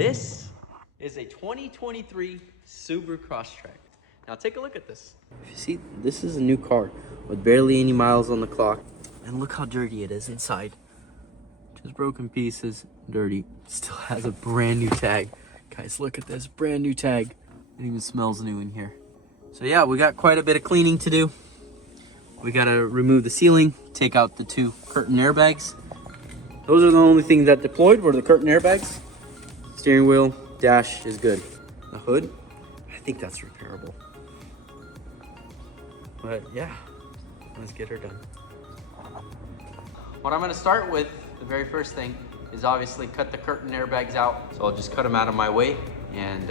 This is a 2023 Subaru Crosstrek. Now take a look at this. If you see, this is a new car with barely any miles on the clock. And look how dirty it is inside. Just broken pieces, dirty. Still has a brand new tag. Guys, look at this, brand new tag. It even smells new in here. So yeah, we got quite a bit of cleaning to do. We gotta remove the ceiling, take out the 2 curtain airbags. Those are the only things that deployed were the curtain airbags. Steering wheel, dash is good. The hood, I think that's repairable. But yeah, let's get her done. What I'm gonna start with, the very first thing, is obviously cut the curtain airbags out. So I'll just cut them out of my way and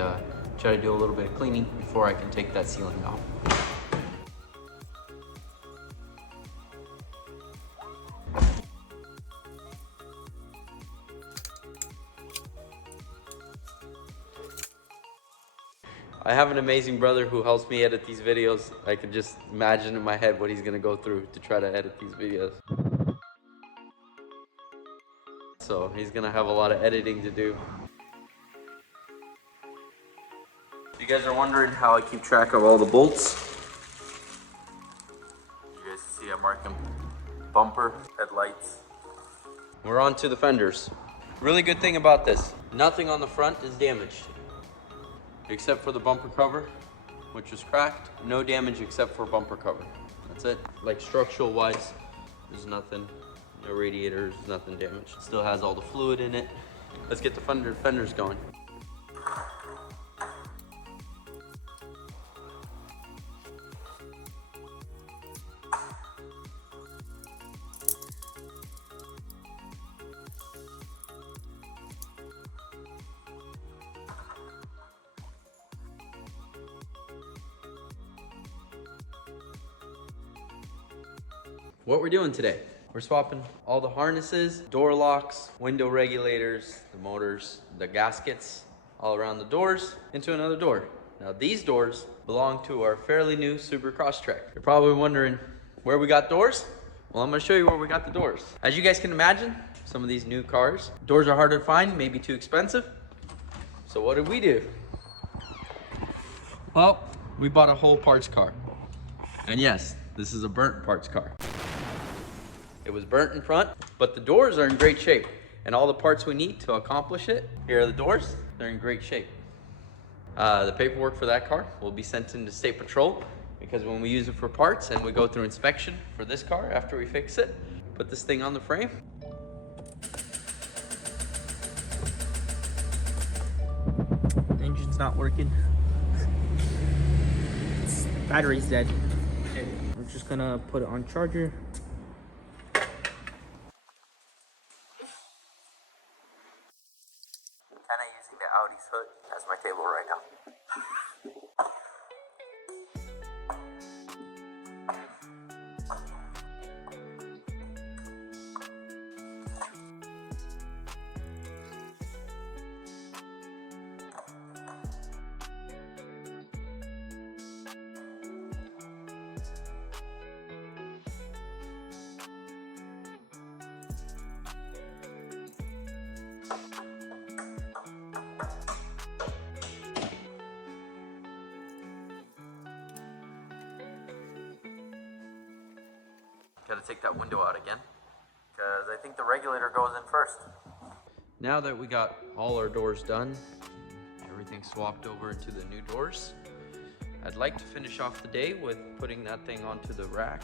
try to do a little bit of cleaning before I can take that ceiling off. I have an amazing brother who helps me edit these videos. I can just imagine in my head what he's gonna go through to try to edit these videos. So he's gonna have a lot of editing to do. If you guys are wondering how I keep track of all the bolts, you guys see I mark them. Bumper, headlights. We're on to the fenders. Really good thing about this, nothing on the front is damaged. Except for the bumper cover, which is cracked. No damage except for bumper cover. That's it. Like structural wise, there's nothing. No radiators, nothing damaged. Still has all the fluid in it. Let's get the fenders going. What we're doing today, we're swapping all the harnesses, door locks, window regulators, the motors, the gaskets, all around the doors into another door. Now these doors belong to our fairly new Subaru Crosstrek. You're probably wondering where we got doors? Well, I'm gonna show you where we got the doors. As you guys can imagine, some of these new cars, doors are hard to find, maybe too expensive. So what did we do? Well, we bought a whole parts car. And yes, this is a burnt parts car. It was burnt in front, but the doors are in great shape. And all the parts we need to accomplish it, here are the doors, they're in great shape. The paperwork for that car will be sent into State Patrol because when we use it for parts and we go through inspection for this car after we fix it, put this thing on the frame. Engine's not working. Battery's dead. Okay. We're just gonna put it on charger. Kind of using the Audi's hood as my table right now. Gotta take that window out again, because I think the regulator goes in first. Now that we got all our doors done, everything swapped over into the new doors, I'd like to finish off the day with putting that thing onto the rack.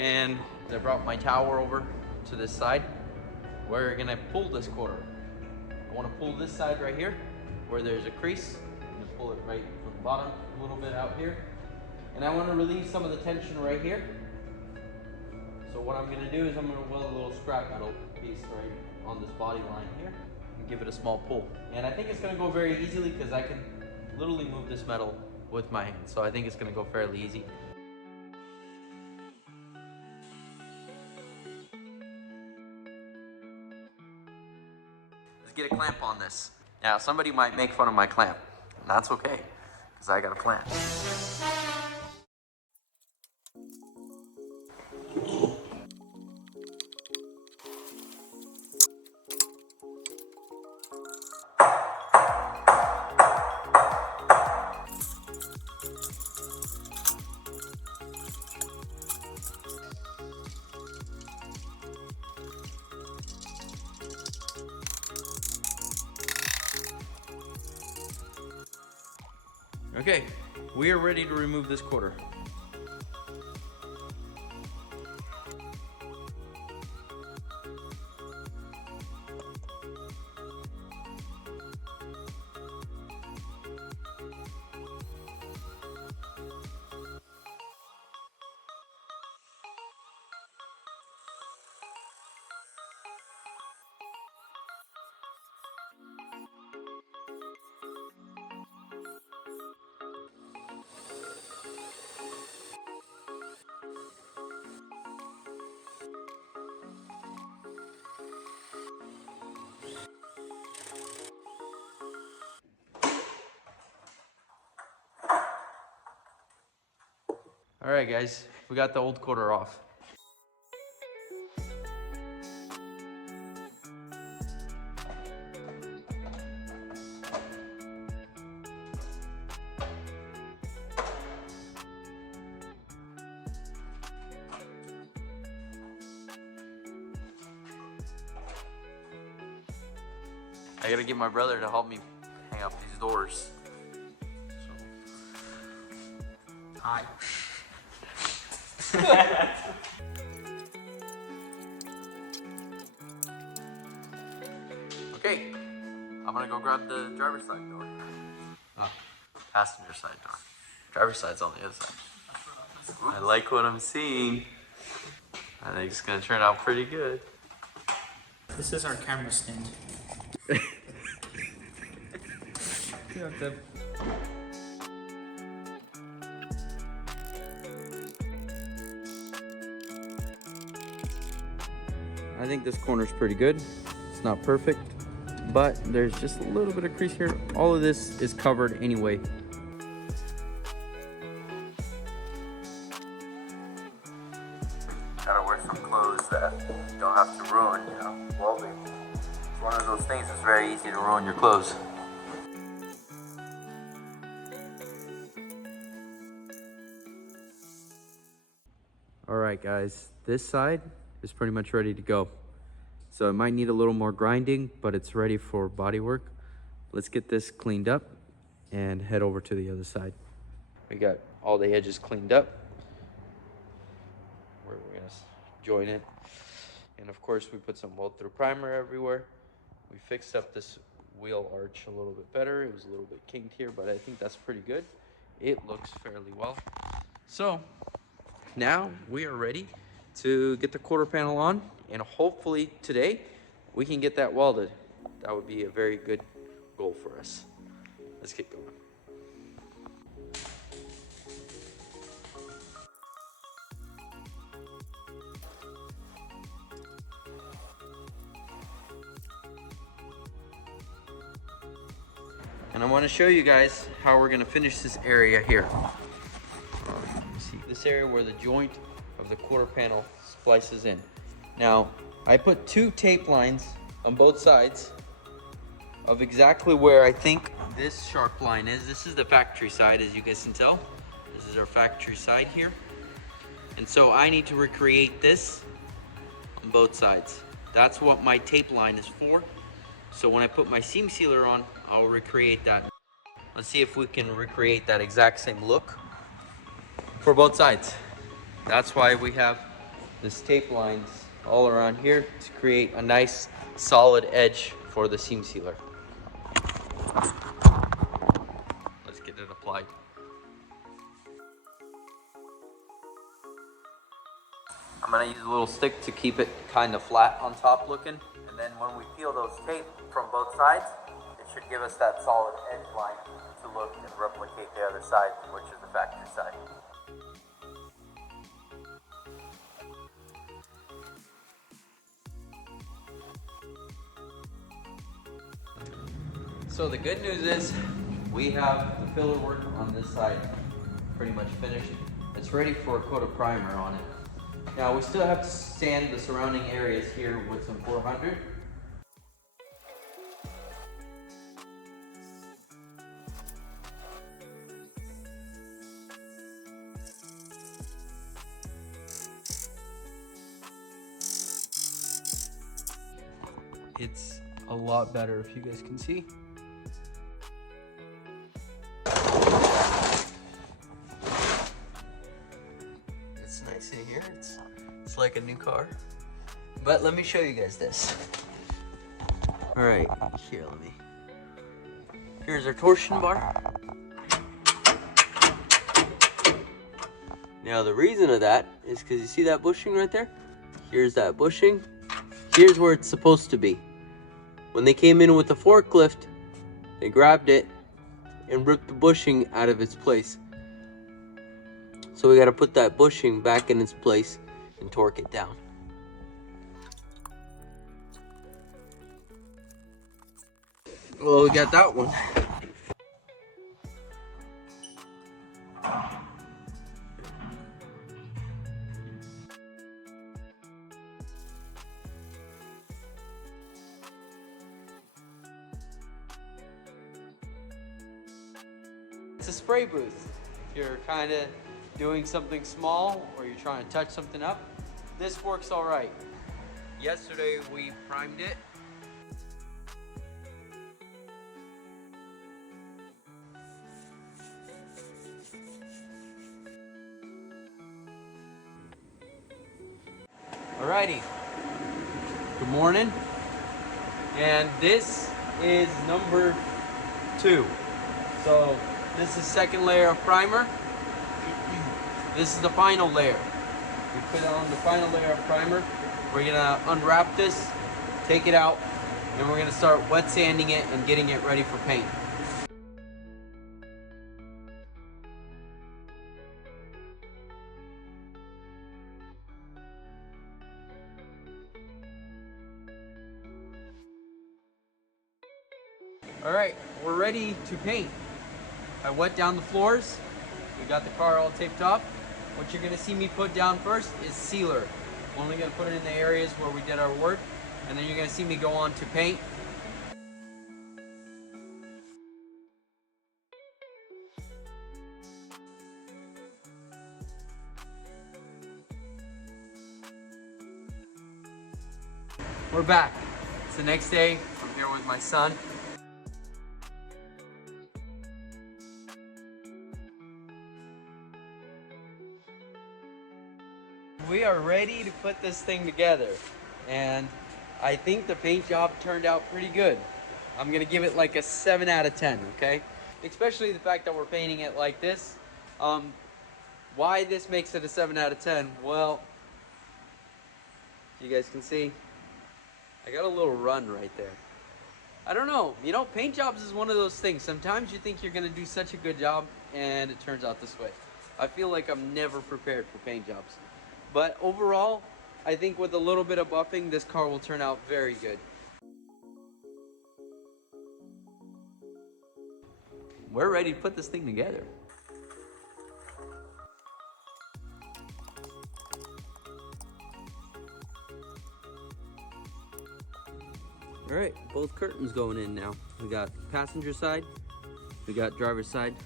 And I brought my tower over to this side. We're gonna pull this quarter. I wanna pull this side right here where there's a crease. I'm gonna pull it right from the bottom, a little bit out here. And I wanna relieve some of the tension right here. So what I'm gonna do is I'm gonna weld a little scrap metal piece right on this body line here and give it a small pull. And I think it's gonna go very easily because I can literally move this metal with my hands. So I think it's gonna go fairly easy. Let's get a clamp on this. Now somebody might make fun of my clamp, and that's okay, because I got a plan. Okay, we are ready to remove this quarter. All right, guys, we got the old quarter off. I gotta get my brother to help me hang up these doors. Hi. Okay, I'm gonna go grab the driver's side door. Passenger side door. Driver's side's on the other side. I like what I'm seeing. I think it's gonna turn out pretty good. This is our camera stand. You have to. I think this corner's pretty good. It's not perfect, but there's just a little bit of crease here. All of this is covered anyway. Gotta wear some clothes that you don't have to ruin, you know. Welding. It's one of those things that's very easy to ruin your clothes. All right, guys, this side is pretty much ready to go. So it might need a little more grinding, but it's ready for body work. Let's get this cleaned up and head over to the other side. We got all the edges cleaned up, where we're gonna join it. And of course, we put some weld through primer everywhere. We fixed up this wheel arch a little bit better. It was a little bit kinked here, but I think that's pretty good. It looks fairly well. So now we are ready to get the quarter panel on, and hopefully today we can get that welded. That would be a very good goal for us. Let's get going. And I want to show you guys how we're going to finish this area here. See this area where the joint of the quarter panel splices in. Now, I put 2 tape lines on both sides of exactly where I think this sharp line is. This is the factory side, as you guys can tell. This is our factory side here. And so I need to recreate this on both sides. That's what my tape line is for. So when I put my seam sealer on, I'll recreate that. Let's see if we can recreate that exact same look for both sides. That's why we have this tape lines all around here to create a nice solid edge for the seam sealer. Let's get it applied. I'm gonna use a little stick to keep it kind of flat on top looking. And then when we peel those tape from both sides, it should give us that solid edge line to look and replicate the other side, which is the factory side. So the good news is we have the filler work on this side pretty much finished. It's ready for a coat of primer on it. Now we still have to sand the surrounding areas here with some 400. It's a lot better if you guys can see. It's nice in here. It's like a new car. But let me show you guys this. All right, here, here's our torsion bar. Now the reason of that is because you see that bushing right there? Here's that bushing. Here's where it's supposed to be. When they came in with the forklift, they grabbed it and ripped the bushing out of its place. So we gotta put that bushing back in its place and torque it down. Well, we got that one. It's a spray booth. If you're kind of doing something small or you're trying to touch something up, this works all right. Yesterday we primed it. Alrighty, good morning. And this is number 2. So this is second layer of primer. This is the final layer. We put on the final layer of primer. We're gonna unwrap this, take it out, and we're gonna start wet sanding it and getting it ready for paint. All right, we're ready to paint. I wet down the floors. We got the car all taped off. What you're gonna see me put down first is sealer. I'm only gonna put it in the areas where we did our work, and then you're gonna see me go on to paint. We're back. It's the next day. I'm here with my son. We are ready to put this thing together, and I think the paint job turned out pretty good. I'm gonna give it like a 7 out of 10, okay? Especially the fact that we're painting it like this. Why this makes it a 7 out of 10? Well, you guys can see, I got a little run right there. I don't know, you know, paint jobs is one of those things. Sometimes you think you're gonna do such a good job, and it turns out this way. I feel like I'm never prepared for paint jobs. But overall, I think with a little bit of buffing, this car will turn out very good. We're ready to put this thing together. All right, both curtains going in now. We got passenger side, we got driver's side.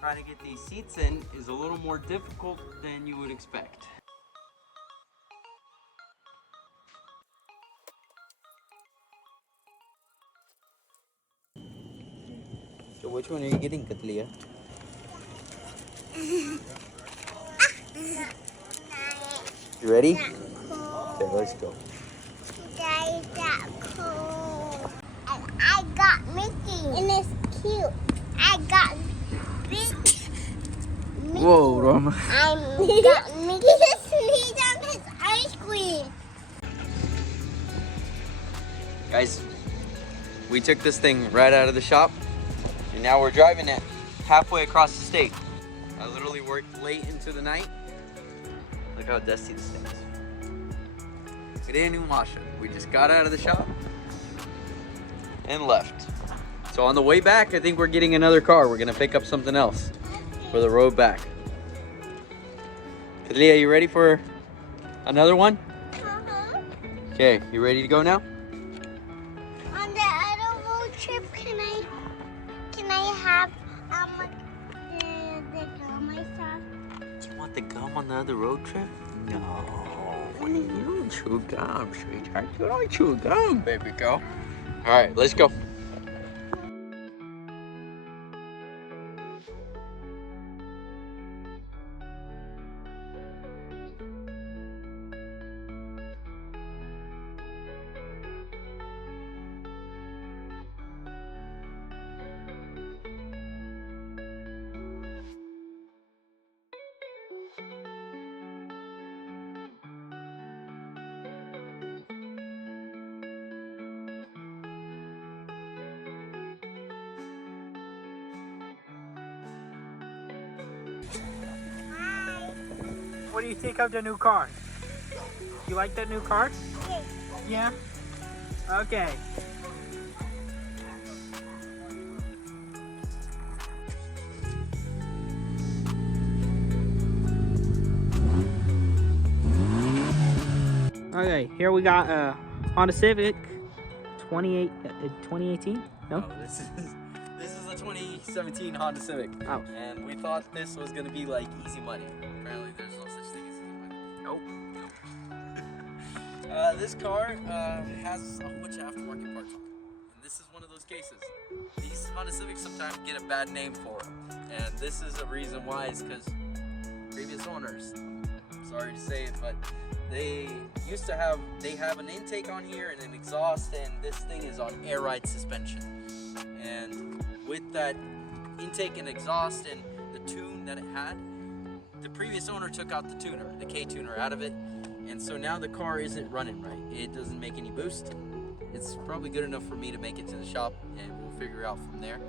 Trying to get these seats in is a little more difficult than you would expect. So which one are you getting, Katlia? You ready? Okay, let's go. That is that cool. And I got Mickey. And it's cute. I got big Mickey. Whoa, Roma. I got Mickey. He's on his ice cream. Guys, we took this thing right out of the shop, and now we're driving it halfway across the state. I literally worked late into the night. Look how dusty this thing is. We didn't even wash it. We just got out of the shop and left. So on the way back, I think we're getting another car. We're gonna pick up something else for the road back. Leah, you ready for another one? Uh-huh. Okay, you ready to go now? On the other road trip, can I have the gum I saw? Do you want the gum on the other road trip? No. You don't chew gum, sweetheart. You don't chew gum, baby girl. All right, let's go. What do you think of the new car? You like that new car? Yes. Yeah? Okay. Okay, here we got a Honda Civic 2018? No? Oh, this is a 2017 Honda Civic. Oh. And we thought this was gonna be like easy money. Apparently there's no such thing as easy money. Nope. This car has a whole bunch of aftermarket parts on it. And this is one of those cases. These Honda Civics sometimes get a bad name for them. And this is a reason why, is because previous owners, I'm sorry to say it, but they used to have, an intake on here and an exhaust, and this thing is on air ride suspension. And with that intake and exhaust and the tune that it had, the previous owner took out the tuner, the K tuner out of it, and so now the car isn't running right. It doesn't make any boost. It's probably good enough for me to make it to the shop, and we'll figure out from there.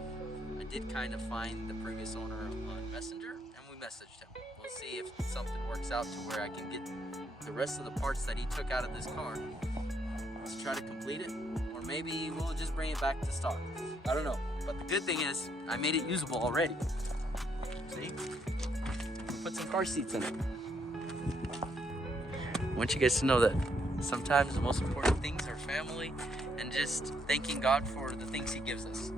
I did kind of find the previous owner on Messenger, and we messaged him. We'll see if something works out to where I can get the rest of the parts that he took out of this car. Let's try to complete it, or maybe we'll just bring it back to stock. I don't know, but the good thing is I made it usable already. See? Put some car seats in it. I want you guys to know that sometimes the most important things are family and just thanking God for the things he gives us.